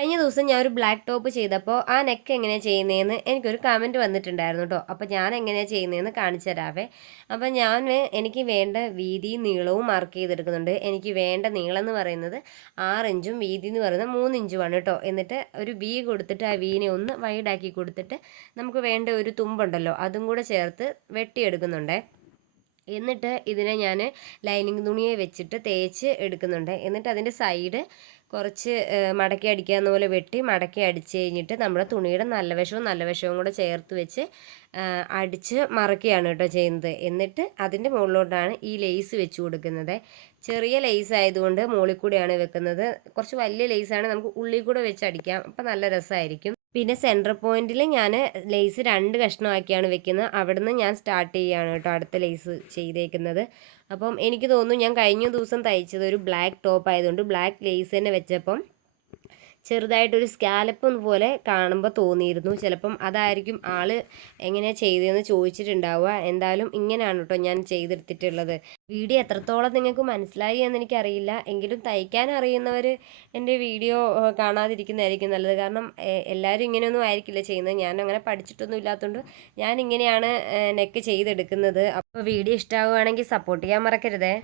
കഴിഞ്ഞ ദിവസം ഞാൻ ഒരു ബ്ലാക്ക് ടോപ്പ് ചെയ്തപ്പോൾ ആ നെക്ക് എങ്ങനെയാണ് ചെയ്യുന്നതെന്ന് എനിക്കൊരു കമൻറ്റ് വന്നിട്ടുണ്ടായിരുന്നു കേട്ടോ. അപ്പോൾ ഞാൻ എങ്ങനെയാണ് ചെയ്യുന്നതെന്ന് കാണിച്ചു തരാവേ. അപ്പോൾ എനിക്ക് വേണ്ട വീതിയും നീളവും മാർക്ക് ചെയ്തെടുക്കുന്നുണ്ട്. എനിക്ക് വേണ്ട നീളം എന്ന് പറയുന്നത് 6 ഇഞ്ചും വീതി എന്ന് പറയുന്നത് 3 ഇഞ്ചുമാണ് കേട്ടോ. എന്നിട്ട് ഒരു വി കൊടുത്തിട്ട് ആ വീനെ ഒന്ന് വൈഡാക്കി കൊടുത്തിട്ട് നമുക്ക് വേണ്ട ഒരു തുമ്പുണ്ടല്ലോ അതും കൂടെ ചേർത്ത് വെട്ടിയെടുക്കുന്നുണ്ടേ. എന്നിട്ട് ഇതിനെ ഞാൻ ലൈനിങ് തുണിയെ വെച്ചിട്ട് തേച്ച് എടുക്കുന്നുണ്ട്. എന്നിട്ട് അതിൻ്റെ സൈഡ് കുറച്ച് മടക്കി അടിക്കാവുന്ന പോലെ വെട്ടി മടക്കി അടിച്ച് കഴിഞ്ഞിട്ട് നമ്മുടെ തുണിയുടെ നല്ല വശവും കൂടെ ചേർത്ത് വെച്ച് അടിച്ച് മറക്കുകയാണ് കേട്ടോ ചെയ്യുന്നത്. എന്നിട്ട് അതിൻ്റെ മുകളിലോട്ടാണ് ഈ ലേസ് വെച്ച് കൊടുക്കുന്നത്. ചെറിയ ലേസ് ആയതുകൊണ്ട് മുകളിൽ കൂടെയാണ് വെക്കുന്നത്. കുറച്ച് വലിയ ലേസാണ് നമുക്ക് ഉള്ളിൽ കൂടെ വെച്ച് അടിക്കാം. അപ്പം നല്ല രസമായിരിക്കും. പിന്നെ സെൻറ്റർ പോയിന്റിൽ ഞാൻ ലേസ് 2 കഷ്ണമാക്കിയാണ് വെക്കുന്നത്. അവിടുന്ന് ഞാൻ സ്റ്റാർട്ട് ചെയ്യുകയാണ് കേട്ടോ അടുത്ത ലേസ് ചെയ്തേക്കുന്നത്. അപ്പം എനിക്ക് തോന്നുന്നു ഞാൻ കഴിഞ്ഞ ദിവസം തയ്ച്ചത് ഒരു ബ്ലാക്ക് ടോപ്പ് ആയതുകൊണ്ട് ബ്ലാക്ക് ലേസ് തന്നെ വെച്ചപ്പം ചെറുതായിട്ടൊരു സ്കാലപ്പ് പോലെ കാണുമ്പോൾ തോന്നിയിരുന്നു. ചിലപ്പം അതായിരിക്കും ആൾ എങ്ങനെയാണ് ചെയ്തതെന്ന് ചോദിച്ചിട്ടുണ്ടാവുക. എന്തായാലും ഇങ്ങനെയാണ് കേട്ടോ ഞാൻ ചെയ്തെടുത്തിട്ടുള്ളത്. വീഡിയോ എത്രത്തോളം നിങ്ങൾക്ക് മനസ്സിലായി എന്ന് എനിക്കറിയില്ല. എങ്കിലും തയ്ക്കാൻ അറിയുന്നവർ എൻ്റെ വീഡിയോ കാണാതിരിക്കുന്നതായിരിക്കും നല്ലത്. കാരണം എല്ലാവരും ഇങ്ങനെയൊന്നും ആയിരിക്കില്ല ചെയ്യുന്നത്. ഞാൻ അങ്ങനെ പഠിച്ചിട്ടൊന്നും ഇല്ലാത്തതുകൊണ്ട് ഞാൻ ഇങ്ങനെയാണ് നെക്ക് ചെയ്തെടുക്കുന്നത്. അപ്പോൾ വീഡിയോ ഇഷ്ടമാവുകയാണെങ്കിൽ സപ്പോർട്ട് ചെയ്യാൻ മറക്കരുതേ.